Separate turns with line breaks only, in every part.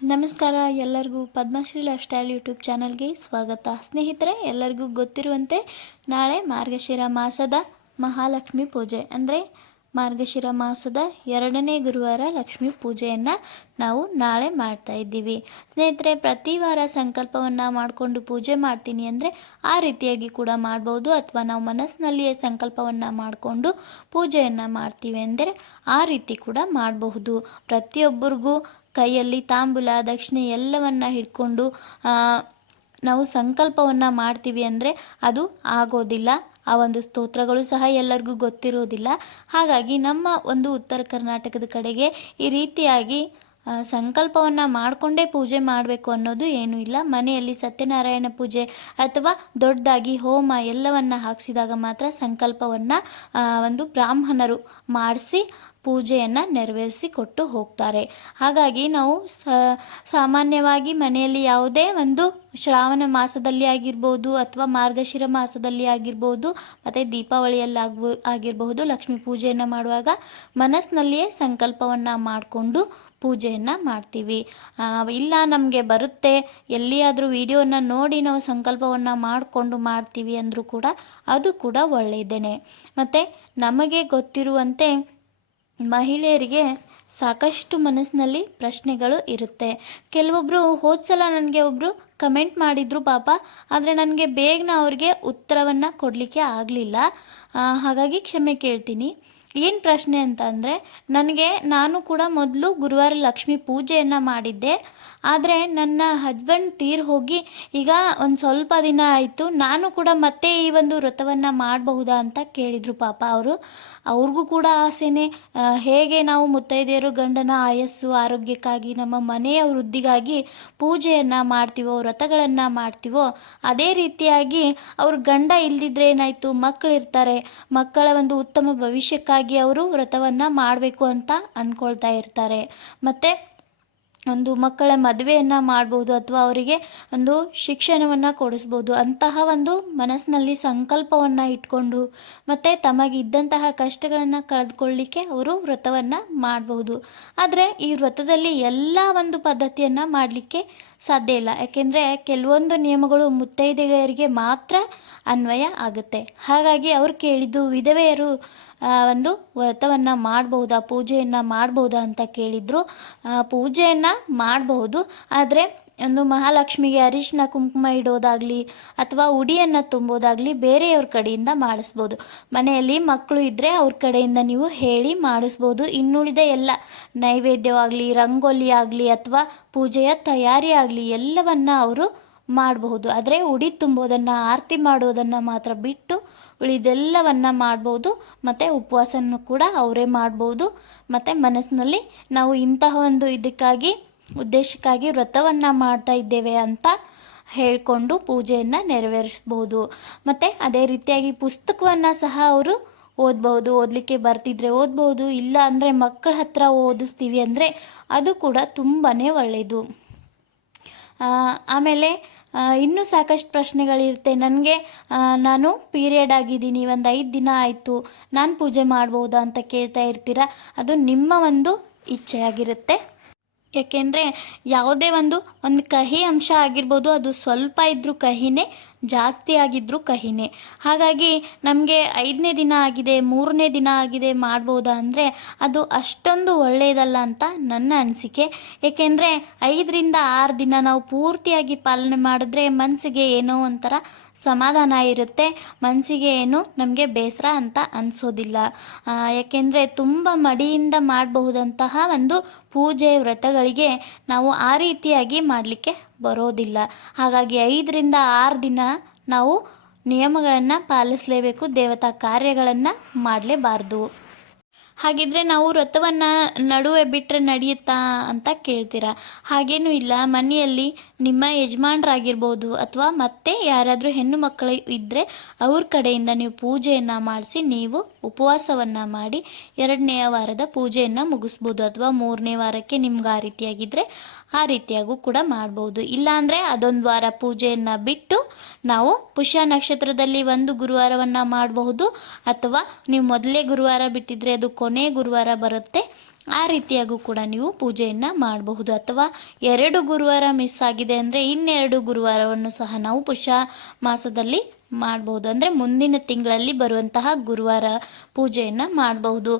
ನಮಸ್ಕಾರ, ಎಲ್ಲರಿಗೂ Padmashri life style YouTube ಚಾನಲ್ಗೆ ಸ್ವಾಗತ. ಸ್ನೇಹಿತರೆ, ಎಲ್ಲರಿಗೂ ಗೊತ್ತಿರುವಂತೆ ನಾಳೆ ಮಾರ್ಗಶಿರ ಮಾಸದ ಮಹಾಲಕ್ಷ್ಮಿ ಪೂಜೆ. ಅಂದರೆ ಮಾರ್ಗಶಿರ ಮಾಸದ ಎರಡನೇ ಗುರುವಾರ ಲಕ್ಷ್ಮೀ ಪೂಜೆಯನ್ನು ನಾವು ನಾಳೆ ಮಾಡ್ತಾ ಇದ್ದೀವಿ. ಸ್ನೇಹಿತರೆ, ಪ್ರತಿ ವಾರ ಸಂಕಲ್ಪವನ್ನು ಮಾಡಿಕೊಂಡು ಪೂಜೆ ಮಾಡ್ತೀನಿ ಅಂದರೆ ಆ ರೀತಿಯಾಗಿ ಕೂಡ ಮಾಡ್ಬೋದು. ಅಥವಾ ನಾವು ಮನಸ್ಸಿನಲ್ಲಿಯೇ ಸಂಕಲ್ಪವನ್ನು ಮಾಡಿಕೊಂಡು ಪೂಜೆಯನ್ನು ಮಾಡ್ತೀವಿ ಅಂದರೆ ಆ ರೀತಿ ಕೂಡ ಮಾಡಬಹುದು. ಪ್ರತಿಯೊಬ್ಬರಿಗೂ ಕೈಯಲ್ಲಿ ತಾಂಬೂಲ, ದಕ್ಷಿಣೆ ಎಲ್ಲವನ್ನ ಹಿಡ್ಕೊಂಡು ನಾವು ಸಂಕಲ್ಪವನ್ನು ಮಾಡ್ತೀವಿ ಅಂದರೆ ಅದು ಆಗೋದಿಲ್ಲ. ಆ ಒಂದು ಸ್ತೋತ್ರಗಳು ಸಹ ಎಲ್ಲರಿಗೂ ಗೊತ್ತಿರೋದಿಲ್ಲ. ಹಾಗಾಗಿ ನಮ್ಮ ಒಂದು ಉತ್ತರ ಕರ್ನಾಟಕದ ಕಡೆಗೆ ಈ ರೀತಿಯಾಗಿ ಸಂಕಲ್ಪವನ್ನು ಮಾಡಿಕೊಂಡೇ ಪೂಜೆ ಮಾಡಬೇಕು ಅನ್ನೋದು ಏನೂ ಇಲ್ಲ. ಮನೆಯಲ್ಲಿ ಸತ್ಯನಾರಾಯಣ ಪೂಜೆ ಅಥವಾ ದೊಡ್ಡದಾಗಿ ಹೋಮ ಎಲ್ಲವನ್ನು ಹಾಕಿಸಿದಾಗ ಮಾತ್ರ ಸಂಕಲ್ಪವನ್ನು ಒಂದು ಬ್ರಾಹ್ಮಣರು ಮಾಡಿಸಿ ಪೂಜೆಯನ್ನು ನೆರವೇರಿಸಿ ಕೊಟ್ಟು ಹೋಗ್ತಾರೆ. ಹಾಗಾಗಿ ನಾವು ಸಾಮಾನ್ಯವಾಗಿ ಮನೆಯಲ್ಲಿ ಯಾವುದೇ ಒಂದು ಶ್ರಾವಣ ಮಾಸದಲ್ಲಿ ಆಗಿರ್ಬೋದು ಅಥವಾ ಮಾರ್ಗಶಿರ ಮಾಸದಲ್ಲಿ ಆಗಿರ್ಬೋದು, ಮತ್ತು ದೀಪಾವಳಿಯಲ್ಲಾಗ್ಬೋ ಆಗಿರಬಹುದು, ಲಕ್ಷ್ಮೀ ಪೂಜೆಯನ್ನು ಮಾಡುವಾಗ ಮನಸ್ಸಿನಲ್ಲಿಯೇ ಸಂಕಲ್ಪವನ್ನು ಮಾಡಿಕೊಂಡು ಪೂಜೆಯನ್ನು ಮಾಡ್ತೀವಿ. ಇಲ್ಲ ನಮಗೆ ಬರುತ್ತೆ, ಎಲ್ಲಿಯಾದರೂ ವಿಡಿಯೋನ ನೋಡಿ ನಾವು ಸಂಕಲ್ಪವನ್ನು ಮಾಡಿಕೊಂಡು ಮಾಡ್ತೀವಿ ಅಂದರೂ ಕೂಡ ಅದು ಕೂಡ ಒಳ್ಳೆಯದೇನೆ ಮತ್ತು ನಮಗೆ ಗೊತ್ತಿರುವಂತೆ ಮಹಿಳೆಯರಿಗೆ ಸಾಕಷ್ಟು ಮನಸ್ಸಿನಲ್ಲಿ ಪ್ರಶ್ನೆಗಳು ಇರುತ್ತೆ. ಕೆಲವೊಬ್ಬರು ಹೋದ ಸಲ ನನಗೆ ಒಬ್ಬರು ಕಮೆಂಟ್ ಮಾಡಿದರು ಪಾಪ, ಆದರೆ ನನಗೆ ಬೇಗನ ಅವ್ರಿಗೆ ಉತ್ತರವನ್ನು ಕೊಡಲಿಕ್ಕೆ ಆಗಲಿಲ್ಲ. ಹಾಗಾಗಿ ಕ್ಷಮೆ ಕೇಳ್ತೀನಿ. ಏನು ಪ್ರಶ್ನೆ ಅಂತ ಅಂದರೆ ನನಗೆ ನಾನು ಕೂಡ ಮೊದಲು ಗುರುವಾರ ಲಕ್ಷ್ಮೀ ಪೂಜೆಯನ್ನು ಮಾಡಿದ್ದೆ. ಆದರೆ ನನ್ನ ಹಸ್ಬೆಂಡ್ ತೀರ್ ಹೋಗಿ, ಈಗ ಒಂದು ಸ್ವಲ್ಪ ದಿನ ಆಯಿತು, ನಾನು ಕೂಡ ಮತ್ತೆ ಈ ಒಂದು ವ್ರತವನ್ನು ಮಾಡಬಹುದಾ? ಅಂತ ಕೇಳಿದರು ಪಾಪ ಅವರು. ಅವ್ರಿಗೂ ಕೂಡ ಆಸೆನೆ ಹೇಗೆ ನಾವು ಮುತ್ತೈದೆಯರು ಗಂಡನ ಆಯಸ್ಸು, ಆರೋಗ್ಯಕ್ಕಾಗಿ, ನಮ್ಮ ಮನೆಯ ವೃದ್ಧಿಗಾಗಿ ಪೂಜೆಯನ್ನು ಮಾಡ್ತೀವೋ, ವ್ರತಗಳನ್ನು ಮಾಡ್ತೀವೋ, ಅದೇ ರೀತಿಯಾಗಿ ಅವ್ರ ಗಂಡ ಇಲ್ದಿದ್ರೆ ಏನಾಯಿತು? ಮಕ್ಕಳಿರ್ತಾರೆ ಮಕ್ಕಳ ಒಂದು ಉತ್ತಮ ಭವಿಷ್ಯಕ್ಕಾಗಿ ಅವರು ವ್ರತವನ್ನು ಮಾಡಬೇಕು ಅಂತ ಅಂದ್ಕೊಳ್ತಾ ಇರ್ತಾರೆ. ಮತ್ತು ಒಂದು ಮಕ್ಕಳ ಮದುವೆಯನ್ನು ಮಾಡ್ಬೋದು ಅಥವಾ ಅವರಿಗೆ ಒಂದು ಶಿಕ್ಷಣವನ್ನು ಕೊಡಿಸ್ಬೋದು. ಅಂತಹ ಒಂದು ಮನಸ್ಸಿನಲ್ಲಿ ಸಂಕಲ್ಪವನ್ನು ಇಟ್ಕೊಂಡು ಮತ್ತು ತಮಗಿದ್ದಂತಹ ಕಷ್ಟಗಳನ್ನು ಕಳೆದುಕೊಳ್ಳಿಕ್ಕೆ ಅವರು ವ್ರತವನ್ನು ಮಾಡಬಹುದು ಆದರೆ ಈ ವ್ರತದಲ್ಲಿ ಎಲ್ಲ ಒಂದು ಪದ್ಧತಿಯನ್ನು ಮಾಡಲಿಕ್ಕೆ ಸಾಧ್ಯ ಇಲ್ಲ. ಯಾಕೆಂದರೆ ಕೆಲವೊಂದು ನಿಯಮಗಳು ಮುತ್ತೈದೆಯರಿಗೆ ಮಾತ್ರ ಅನ್ವಯ ಆಗುತ್ತೆ. ಹಾಗಾಗಿ ಅವ್ರು ಕೇಳಿದ್ದು ವಿಧವೆಯರು ಒಂದು ವ್ರತವನ್ನು ಮಾಡಬಹುದಾ, ಪೂಜೆಯನ್ನು ಮಾಡಬಹುದಾ ಅಂತ ಕೇಳಿದರು. ಪೂಜೆಯನ್ನು ಮಾಡಬಹುದು, ಆದರೆ ಒಂದು ಮಹಾಲಕ್ಷ್ಮಿಗೆ ಅರಿಶಿನ ಕುಂಕುಮ ಇಡೋದಾಗಲಿ ಅಥವಾ ಉಡಿಯನ್ನು ತುಂಬೋದಾಗಲಿ ಬೇರೆಯವ್ರ ಕಡೆಯಿಂದ ಮಾಡಿಸ್ಬೋದು. ಮನೆಯಲ್ಲಿ ಮಕ್ಕಳು ಇದ್ದರೆ ಅವ್ರ ಕಡೆಯಿಂದ ನೀವು ಹೇಳಿ ಮಾಡಿಸ್ಬೋದು. ಇನ್ನುಳಿದ ಎಲ್ಲ ನೈವೇದ್ಯವಾಗಲಿ, ರಂಗೋಲಿ ಆಗಲಿ ಅಥವಾ ಪೂಜೆಯ ತಯಾರಿ ಆಗಲಿ ಎಲ್ಲವನ್ನ ಅವರು ಮಾಡಬಹುದು. ಆದರೆ ಉಡಿ ತುಂಬೋದನ್ನು, ಆರತಿ ಮಾಡೋದನ್ನು ಮಾತ್ರ ಬಿಟ್ಟು ಉಳಿದೆಲ್ಲವನ್ನು ಮಾಡ್ಬೋದು ಮತ್ತು ಉಪವಾಸನೂ ಕೂಡ ಅವರೇ ಮಾಡ್ಬೋದು ಮತ್ತು ಮನಸ್ಸಿನಲ್ಲಿ ನಾವು ಇಂತಹ ಒಂದು ಇದಕ್ಕಾಗಿ, ಉದ್ದೇಶಕ್ಕಾಗಿ ವ್ರತವನ್ನು ಮಾಡ್ತಾ ಇದ್ದೇವೆ ಅಂತ ಹೇಳಿಕೊಂಡು ಪೂಜೆಯನ್ನು ನೆರವೇರಿಸ್ಬೋದು ಮತ್ತು ಅದೇ ರೀತಿಯಾಗಿ ಪುಸ್ತಕವನ್ನು ಸಹ ಅವರು ಓದ್ಬೋದು ಓದಲಿಕ್ಕೆ ಬರ್ತಿದ್ರೆ ಓದ್ಬೋದು ಇಲ್ಲ ಅಂದರೆ ಮಕ್ಕಳ ಹತ್ರ ಓದಿಸ್ತೀವಿ ಅಂದರೆ ಅದು ಕೂಡ ತುಂಬಾ ಒಳ್ಳೆಯದು ಆಮೇಲೆ ಇನ್ನೂ ಸಾಕಷ್ಟು ಪ್ರಶ್ನೆಗಳಿರುತ್ತೆ. ನನಗೆ ನಾನು ಪೀರಿಯಡ್ ಆಗಿದ್ದೀನಿ, ಒಂದು ಐದು ದಿನ ಆಯಿತು, ನಾನು ಪೂಜೆ ಮಾಡ್ಬೋದಾ ಅಂತ ಕೇಳ್ತಾ ಇರ್ತೀರ? ಅದು ನಿಮ್ಮ ಒಂದು ಇಚ್ಛೆಯಾಗಿರುತ್ತೆ. ಯಾಕೆಂದರೆ ಯಾವುದೇ ಒಂದು ಒಂದು ಕಹಿ ಅಂಶ ಆಗಿರ್ಬೋದು, ಅದು ಸ್ವಲ್ಪ ಇದ್ದರೂ ಕಹಿನೇ, ಜಾಸ್ತಿ ಆಗಿದ್ದರೂ ಕಹಿನೇ. ಹಾಗಾಗಿ ನಮಗೆ ಐದನೇ ದಿನ ಆಗಿದೆ, ಮೂರನೇ ದಿನ ಆಗಿದೆ ಮಾಡ್ಬೋದಾ ಅಂದರೆ ಅದು ಅಷ್ಟೊಂದು ಒಳ್ಳೆಯದಲ್ಲ ಅಂತ ನನ್ನ ಅನಿಸಿಕೆ. ಏಕೆಂದರೆ ಐದರಿಂದ ಆರು ದಿನ ನಾವು ಪೂರ್ತಿಯಾಗಿ ಪಾಲನೆ ಮಾಡಿದ್ರೆ ಮನಸ್ಸಿಗೆ ಏನೋ ಒಂಥರ ಸಮಾಧಾನ ಇರುತ್ತೆ ಮನಸ್ಸಿಗೆ ಏನು ನಮಗೆ ಬೇಸರ ಅಂತ ಅನಿಸೋದಿಲ್ಲ. ಯಾಕೆಂದರೆ ತುಂಬ ಮಡಿಯಿಂದ ಮಾಡಬಹುದಂತಹ ಒಂದು ಪೂಜೆ ವ್ರತಗಳಿಗೆ ನಾವು ಆ ರೀತಿಯಾಗಿ ಮಾಡಲಿಕ್ಕೆ ಬರೋದಿಲ್ಲ. ಹಾಗಾಗಿ ಐದರಿಂದ ಆರು ದಿನ ನಾವು ನಿಯಮಗಳನ್ನು ಪಾಲಿಸಲೇಬೇಕು, ದೇವತಾ ಕಾರ್ಯಗಳನ್ನು ಮಾಡಲೇಬಾರ್ದು. ಹಾಗಿದ್ರೆ ನಾವು ವ್ರತವನ್ನು ನಡುವೆ ಬಿಟ್ಟರೆ ನಡೆಯುತ್ತಾ ಅಂತ ಕೇಳ್ತೀರಾ? ಹಾಗೇನೂ ಇಲ್ಲ. ಮನೆಯಲ್ಲಿ ನಿಮ್ಮ ಯಜಮಾನ್ರಾಗಿರ್ಬೋದು ಅಥವಾ ಮತ್ತೆ ಯಾರಾದರೂ ಹೆಣ್ಣು ಮಕ್ಕಳು ಇದ್ದರೆ ಅವ್ರ ಕಡೆಯಿಂದ ನೀವು ಪೂಜೆಯನ್ನು ಮಾಡಿಸಿ, ನೀವು ಉಪವಾಸವನ್ನು ಮಾಡಿ ಎರಡನೆಯ ವಾರದ ಪೂಜೆಯನ್ನು ಮುಗಿಸ್ಬೋದು ಅಥವಾ ಮೂರನೇ ವಾರಕ್ಕೆ ನಿಮ್ಗೆ ಆ ರೀತಿಯಾಗಿದ್ದರೆ ಆ ರೀತಿಯಾಗೂ ಕೂಡ ಮಾಡ್ಬೋದು. ಇಲ್ಲಾಂದರೆ ಅದೊಂದು ವಾರ ಪೂಜೆಯನ್ನು ಬಿಟ್ಟು ನಾವು ಪುಷ್ಯ ನಕ್ಷತ್ರದಲ್ಲಿ ಒಂದು ಗುರುವಾರವನ್ನು ಮಾಡಬಹುದು. ಅಥವಾ ನೀವು ಮೊದಲೇ ಗುರುವಾರ ಬಿಟ್ಟಿದ್ರೆ ಅದು ಕೊನೆ ಗುರುವಾರ ಬರುತ್ತೆ. ಆ ರೀತಿಯಾಗೂ ಕೂಡ ನೀವು ಪೂಜೆಯನ್ನು ಮಾಡಬಹುದು. ಅಥವಾ ಎರಡು ಗುರುವಾರ ಮಿಸ್ ಆಗಿದೆ ಅಂದರೆ ಇನ್ನೆರಡು ಗುರುವಾರವನ್ನು ಸಹ ನಾವು ಪುಷ್ಯ ಮಾಸದಲ್ಲಿ ಮಾಡಬಹುದು. ಅಂದರೆ ಮುಂದಿನ ತಿಂಗಳಲ್ಲಿ ಬರುವಂತಹ ಗುರುವಾರ ಪೂಜೆಯನ್ನು ಮಾಡಬಹುದು.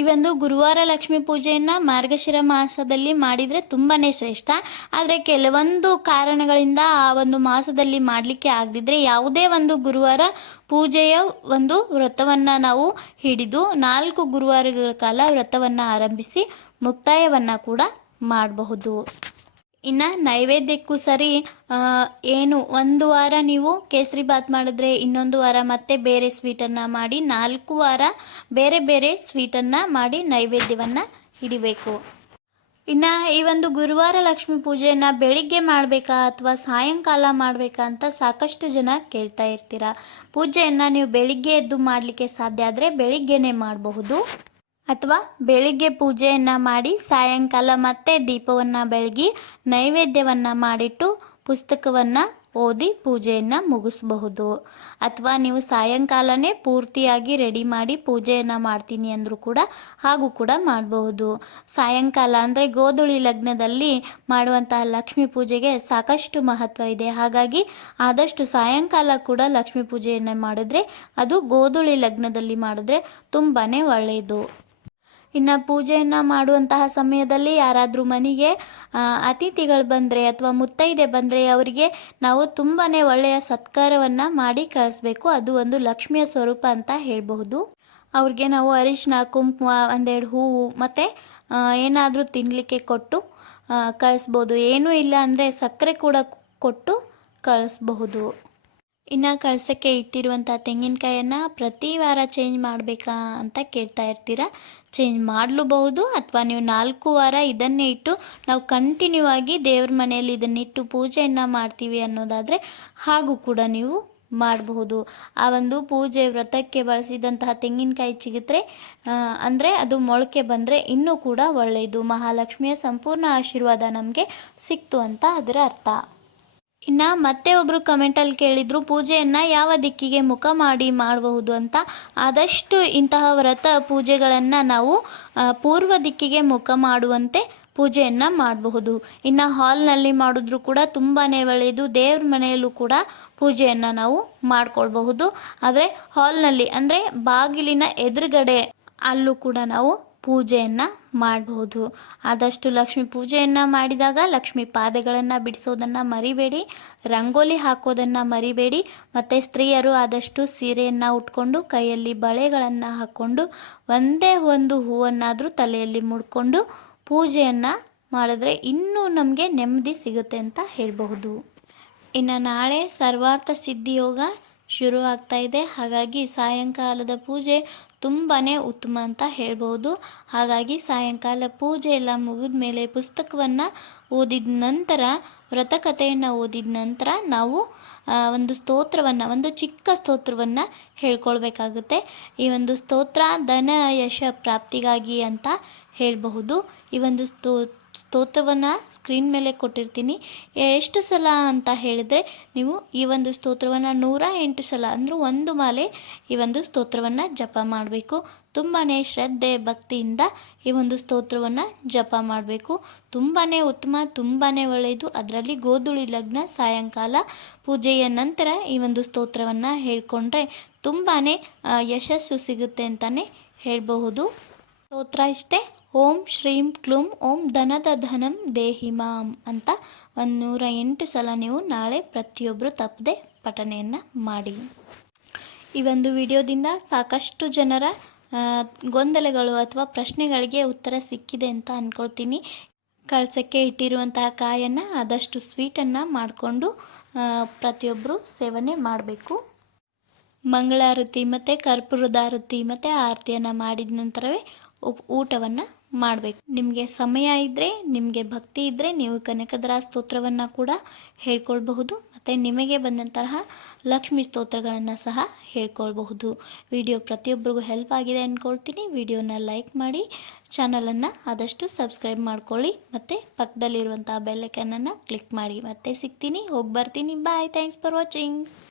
ಒಂದು ಗುರುವಾರ ಲಕ್ಷ್ಮಿ ಪೂಜೆಯನ್ನು ಮಾರ್ಗಶಿರ ಮಾಸದಲ್ಲಿ ಮಾಡಿದರೆ ತುಂಬಾ ಶ್ರೇಷ್ಠ. ಆದರೆ ಕೆಲವೊಂದು ಕಾರಣಗಳಿಂದ ಆ ಒಂದು ಮಾಸದಲ್ಲಿ ಮಾಡಲಿಕ್ಕೆ ಆಗದಿದ್ದರೆ ಯಾವುದೇ ಒಂದು ಗುರುವಾರ ಪೂಜೆಯ ಒಂದು ವ್ರತವನ್ನು ನಾವು ಹಿಡಿದು ನಾಲ್ಕು ಗುರುವಾರಗಳ ಕಾಲ ವ್ರತವನ್ನು ಆರಂಭಿಸಿ ಮುಕ್ತಾಯವನ್ನು ಕೂಡ ಮಾಡಬಹುದು. ಇನ್ನು ನೈವೇದ್ಯಕ್ಕೂ ಸರಿ ಏನು, ಒಂದು ವಾರ ನೀವು ಕೇಸರಿ ಬಾತ್ ಮಾಡಿದ್ರೆ ಇನ್ನೊಂದು ವಾರ ಮತ್ತೆ ಬೇರೆ ಸ್ವೀಟನ್ನು ಮಾಡಿ, ನಾಲ್ಕು ವಾರ ಬೇರೆ ಬೇರೆ ಸ್ವೀಟನ್ನು ಮಾಡಿ ನೈವೇದ್ಯವನ್ನು ಹಿಡಿಬೇಕು. ಇನ್ನು ಈ ಒಂದು ಗುರುವಾರ ಲಕ್ಷ್ಮೀ ಪೂಜೆಯನ್ನು ಬೆಳಿಗ್ಗೆ ಮಾಡಬೇಕಾ ಅಥವಾ ಸಾಯಂಕಾಲ ಮಾಡಬೇಕಾ ಅಂತ ಸಾಕಷ್ಟು ಜನ ಕೇಳ್ತಾ ಇರ್ತೀರ. ಪೂಜೆಯನ್ನು ನೀವು ಬೆಳಿಗ್ಗೆ ಎದ್ದು ಮಾಡಲಿಕ್ಕೆ ಸಾಧ್ಯ ಆದರೆ ಬೆಳಿಗ್ಗೆನೇ ಮಾಡಬಹುದು. ಅಥವಾ ಬೆಳಿಗ್ಗೆ ಪೂಜೆಯನ್ನು ಮಾಡಿ ಸಾಯಂಕಾಲ ಮತ್ತೆ ದೀಪವನ್ನು ಬೆಳಗಿ ನೈವೇದ್ಯವನ್ನು ಮಾಡಿಟ್ಟು ಪುಸ್ತಕವನ್ನು ಓದಿ ಪೂಜೆಯನ್ನು ಮುಗಿಸಬಹುದು. ಅಥವಾ ನೀವು ಸಾಯಂಕಾಲನೇ ಪೂರ್ತಿಯಾಗಿ ರೆಡಿ ಮಾಡಿ ಪೂಜೆಯನ್ನು ಮಾಡ್ತೀನಿ ಅಂದರೂ ಕೂಡ ಹಾಗೂ ಕೂಡ ಮಾಡಬಹುದು. ಸಾಯಂಕಾಲ ಅಂದರೆ ಗೋಧುಳಿ ಲಗ್ನದಲ್ಲಿ ಮಾಡುವಂತಹ ಲಕ್ಷ್ಮೀ ಪೂಜೆಗೆ ಸಾಕಷ್ಟು ಮಹತ್ವ ಇದೆ. ಹಾಗಾಗಿ ಆದಷ್ಟು ಸಾಯಂಕಾಲ ಕೂಡ ಲಕ್ಷ್ಮೀ ಪೂಜೆಯನ್ನು ಮಾಡಿದ್ರೆ ಅದು ಗೋಧುಳಿ ಲಗ್ನದಲ್ಲಿ ಮಾಡಿದ್ರೆ ತುಂಬಾ ಒಳ್ಳೆಯದು ಇನ್ನು ಪೂಜೆಯನ್ನು ಮಾಡುವಂತಹ ಸಮಯದಲ್ಲಿ ಯಾರಾದರೂ ಮನೆಗೆ ಅತಿಥಿಗಳು ಬಂದರೆ ಅಥವಾ ಮುತ್ತೈದೆ ಬಂದರೆ ಅವರಿಗೆ ನಾವು ತುಂಬಾ ಒಳ್ಳೆಯ ಸತ್ಕಾರವನ್ನು ಮಾಡಿ ಕಳಿಸ್ಬೇಕು. ಅದು ಒಂದು ಲಕ್ಷ್ಮಿಯ ಸ್ವರೂಪ ಅಂತ ಹೇಳಬಹುದು. ಅವ್ರಿಗೆ ನಾವು ಅರಿಶಿನ ಕುಂಕುಮ ಒಂದೆರಡು ಹೂವು ಮತ್ತು ಏನಾದರೂ ತಿನ್ನಲಿಕ್ಕೆ ಕೊಟ್ಟು ಕಳಿಸ್ಬೋದು. ಏನೂ ಇಲ್ಲ ಅಂದರೆ ಸಕ್ಕರೆ ಕೂಡ ಕೊಟ್ಟು ಕಳಿಸ್ಬಹುದು. ಇನ್ನು ಕಳಿಸೋಕ್ಕೆ ಇಟ್ಟಿರುವಂಥ ತೆಂಗಿನಕಾಯನ್ನು ಪ್ರತಿ ವಾರ ಚೇಂಜ್ ಮಾಡಬೇಕಾ ಅಂತ ಕೇಳ್ತಾ ಇರ್ತೀರಾ? ಚೇಂಜ್ ಮಾಡಲೂಬಹುದು ಅಥವಾ ನೀವು ನಾಲ್ಕು ವಾರ ಇದನ್ನೇ ಇಟ್ಟು ನಾವು ಕಂಟಿನ್ಯೂ ಆಗಿ ದೇವ್ರ ಮನೆಯಲ್ಲಿ ಇದನ್ನಿಟ್ಟು ಪೂಜೆಯನ್ನು ಮಾಡ್ತೀವಿ ಅನ್ನೋದಾದರೆ ಹಾಗೂ ಕೂಡ ನೀವು ಮಾಡಬಹುದು. ಆ ಒಂದು ಪೂಜೆ ವ್ರತಕ್ಕೆ ಬಳಸಿದಂತಹ ತೆಂಗಿನಕಾಯಿ ಚಿಗಿತ್ರೆ ಅಂದರೆ ಅದು ಮೊಳಕೆ ಬಂದರೆ ಇನ್ನೂ ಕೂಡ ಒಳ್ಳೆಯದು. ಮಹಾಲಕ್ಷ್ಮಿಯ ಸಂಪೂರ್ಣ ಆಶೀರ್ವಾದ ನಮಗೆ ಸಿಕ್ತು ಅಂತ ಅದರ ಅರ್ಥ. ಇನ್ನು ಮತ್ತೆ ಒಬ್ಬರು ಕಮೆಂಟಲ್ಲಿ ಕೇಳಿದರು, ಪೂಜೆಯನ್ನು ಯಾವ ದಿಕ್ಕಿಗೆ ಮುಖ ಮಾಡಿ ಮಾಡಬಹುದು ಅಂತ. ಆದಷ್ಟು ಇಂತಹ ವ್ರತ ಪೂಜೆಗಳನ್ನು ನಾವು ಪೂರ್ವ ದಿಕ್ಕಿಗೆ ಮುಖ ಮಾಡುವಂತೆ ಪೂಜೆಯನ್ನು ಮಾಡಬಹುದು. ಇನ್ನು ಹಾಲ್ನಲ್ಲಿ ಮಾಡಿದ್ರು ಕೂಡ ತುಂಬಾ ಒಳ್ಳೆಯದು. ದೇವ್ರ ಮನೆಯಲ್ಲೂ ಕೂಡ ಪೂಜೆಯನ್ನು ನಾವು ಮಾಡಿಕೊಳ್ಬಹುದು. ಆದರೆ ಹಾಲ್ನಲ್ಲಿ ಅಂದರೆ ಬಾಗಿಲಿನ ಎದುರುಗಡೆ ಅಲ್ಲೂ ಕೂಡ ನಾವು ಪೂಜೆಯನ್ನು ಮಾಡಬಹುದು ಆದಷ್ಟು ಲಕ್ಷ್ಮಿ ಪೂಜೆಯನ್ನು ಮಾಡಿದಾಗ ಲಕ್ಷ್ಮಿ ಪಾದಗಳನ್ನು ಬಿಡಿಸೋದನ್ನು ಮರಿಬೇಡಿ, ರಂಗೋಲಿ ಹಾಕೋದನ್ನು ಮರಿಬೇಡಿ, ಮತ್ತು ಸ್ತ್ರೀಯರು ಆದಷ್ಟು ಸೀರೆಯನ್ನು ಉಟ್ಕೊಂಡು ಕೈಯಲ್ಲಿ ಬಳೆಗಳನ್ನು ಹಾಕ್ಕೊಂಡು ಒಂದೇ ಒಂದು ಹೂವನ್ನಾದರೂ ತಲೆಯಲ್ಲಿ ಮುಡ್ಕೊಂಡು ಪೂಜೆಯನ್ನು ಮಾಡಿದ್ರೆ ಇನ್ನೂ ನಮಗೆ ನೆಮ್ಮದಿ ಸಿಗುತ್ತೆ ಅಂತ ಹೇಳಬಹುದು. ಇನ್ನು ನಾಳೆ ಸರ್ವಾರ್ಥ ಸಿದ್ಧಿಯೋಗ ಶುರು ಆಗ್ತಾ ಇದೆ. ಹಾಗಾಗಿ ಸಾಯಂಕಾಲದ ಪೂಜೆ ತುಂಬಾ ಉತ್ತಮ ಅಂತ ಹೇಳ್ಬೋದು. ಹಾಗಾಗಿ ಸಾಯಂಕಾಲ ಪೂಜೆ ಎಲ್ಲ ಮುಗಿದ ಮೇಲೆ ಪುಸ್ತಕವನ್ನು ಓದಿದ ನಂತರ ವ್ರತಕಥೆಯನ್ನು ಓದಿದ ನಂತರ ನಾವು ಒಂದು ಸ್ತೋತ್ರವನ್ನು, ಒಂದು ಚಿಕ್ಕ ಸ್ತೋತ್ರವನ್ನು ಹೇಳ್ಕೊಳ್ಬೇಕಾಗುತ್ತೆ. ಈ ಒಂದು ಸ್ತೋತ್ರ ಧನ ಯಶ ಪ್ರಾಪ್ತಿಗಾಗಿ ಅಂತ ಹೇಳಬಹುದು. ಈ ಒಂದು ಸ್ತೋ ಸ್ತೋತ್ರವನ್ನು ಸ್ಕ್ರೀನ್ ಮೇಲೆ ಕೊಟ್ಟಿರ್ತೀನಿ. ಎಷ್ಟು ಸಲ ಅಂತ ಹೇಳಿದರೆ ನೀವು ಈ ಒಂದು ಸ್ತೋತ್ರವನ್ನು ನೂರ ಎಂಟು ಸಲ ಅಂದರೂ ಒಂದು ಮಾಲೆ ಈ ಒಂದು ಸ್ತೋತ್ರವನ್ನು ಜಪ ಮಾಡಬೇಕು. ತುಂಬಾ ಶ್ರದ್ಧೆ, ಭಕ್ತಿಯಿಂದ ಈ ಒಂದು ಸ್ತೋತ್ರವನ್ನು ಜಪ ಮಾಡಬೇಕು. ತುಂಬಾ ಉತ್ತಮ ತುಂಬಾ ಒಳ್ಳೆಯದು. ಅದರಲ್ಲಿ ಗೋಧುಳಿ ಲಗ್ನ, ಸಾಯಂಕಾಲ, ಪೂಜೆಯ ನಂತರ ಈ ಒಂದು ಸ್ತೋತ್ರವನ್ನು ಹೇಳ್ಕೊಂಡ್ರೆ ತುಂಬಾ ಯಶಸ್ಸು ಸಿಗುತ್ತೆ ಅಂತಲೇ ಹೇಳಬಹುದು. ಸ್ತೋತ್ರ ಇಷ್ಟೇ. ಓಂ ಶ್ರೀಂ ಕ್ಲೂಂ ಓಂ ಧನದ ಧನಂ ದೇಹಿ ಮಾಂ ಅಂತ ಒಂದು ನೂರ ಎಂಟು ಸಲ ನೀವು ನಾಳೆ ಪ್ರತಿಯೊಬ್ಬರು ತಪ್ಪದೆ ಪಠಣೆಯನ್ನು ಮಾಡಿ. ಈ ಒಂದು ವಿಡಿಯೋದಿಂದ ಸಾಕಷ್ಟು ಜನರ ಗೊಂದಲಗಳು ಅಥವಾ ಪ್ರಶ್ನೆಗಳಿಗೆ ಉತ್ತರ ಸಿಕ್ಕಿದೆ ಅಂತ ಅಂದ್ಕೊಳ್ತೀನಿ ಕಳ್ಸೋಕ್ಕೆ ಇಟ್ಟಿರುವಂತಹ ಕಾಯನ್ನು, ಆದಷ್ಟು ಸ್ವೀಟನ್ನು ಮಾಡಿಕೊಂಡು ಪ್ರತಿಯೊಬ್ಬರು ಸೇವನೆ ಮಾಡಬೇಕು. ಮಂಗಳಾರತಿ ಮತ್ತು ಕರ್ಪೂರದಾರತಿ ಮತ್ತು ಆರತಿಯನ್ನು ಮಾಡಿದ ನಂತರವೇ ಊಟವನ್ನು ಮಾಡಬೇಕು. ನಿಮಗೆ ಸಮಯ ಇದ್ದರೆ ನಿಮಗೆ ಭಕ್ತಿ ಇದ್ದರೆ ನೀವು ಕನಕದರ ಸ್ತೋತ್ರವನ್ನು ಕೂಡ ಹೇಳ್ಕೊಳ್ಬಹುದು. ಮತ್ತು ನಿಮಗೆ ಬಂದಂತಹ ಲಕ್ಷ್ಮಿ ಸ್ತೋತ್ರಗಳನ್ನು ಸಹ ಹೇಳ್ಕೊಳ್ಬಹುದು. ವಿಡಿಯೋ ಪ್ರತಿಯೊಬ್ಬರಿಗೂ ಹೆಲ್ಪ್ ಆಗಿದೆ ಅಂದ್ಕೊಳ್ತೀನಿ ವಿಡಿಯೋನ ಲೈಕ್ ಮಾಡಿ ಚಾನಲನ್ನು ಆದಷ್ಟು ಸಬ್ಸ್ಕ್ರೈಬ್ ಮಾಡ್ಕೊಳ್ಳಿ. ಮತ್ತು ಪಕ್ಕದಲ್ಲಿರುವಂಥ ಬೆಲ್ಲೈಕನನ್ನು ಕ್ಲಿಕ್ ಮಾಡಿ. ಮತ್ತೆ ಸಿಗ್ತೀನಿ. ಹೋಗಿ ಬರ್ತೀನಿ. Bye thanks for watching